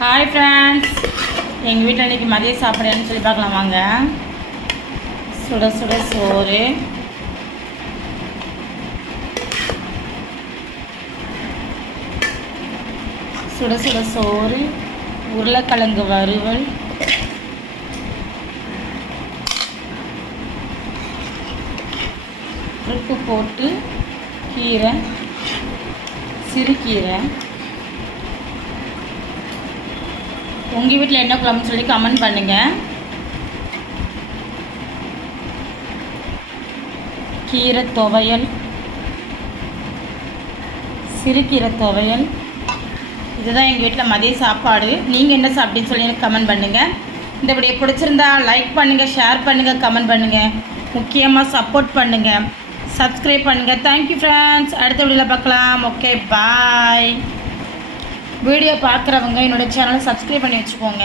Hi friends, எங்கள் வீட்டில் இன்றைக்கி மதிய சாப்பிட்றேன்னு சொல்லி பார்க்கலாம் வாங்க. சுட சுட சோறு, சுட சுட சோறு, உருளைக்கிழங்கு வறுவல், உப்பு போட்டு கீரை, சிறுகீரை. உங்கள் வீட்டில் என்ன குழம்புன்னு சொல்லி கமெண்ட் பண்ணுங்கள். கீரை துவையல், சிறுகீரை துவையல், இதுதான் எங்கள் வீட்டில் மதிய சாப்பாடு. நீங்கள் என்ன சாப்பிட்டீங்கன்னு சொல்லி எனக்கு கமெண்ட் பண்ணுங்கள். இந்த வீடியோ பிடிச்சிருந்தா லைக் பண்ணுங்கள், ஷேர் பண்ணுங்கள், கமெண்ட் பண்ணுங்கள், முக்கியமாக சப்போர்ட் பண்ணுங்கள், சப்ஸ்கிரைப் பண்ணுங்கள். Thank you friends. அடுத்த வீடியோவில் பார்க்கலாம். ஓகே, பாய். வீடியோ பார்க்குறவங்க என்னோடய சேனலை சப்ஸ்கிரைப் பண்ணி வச்சுக்கோங்க.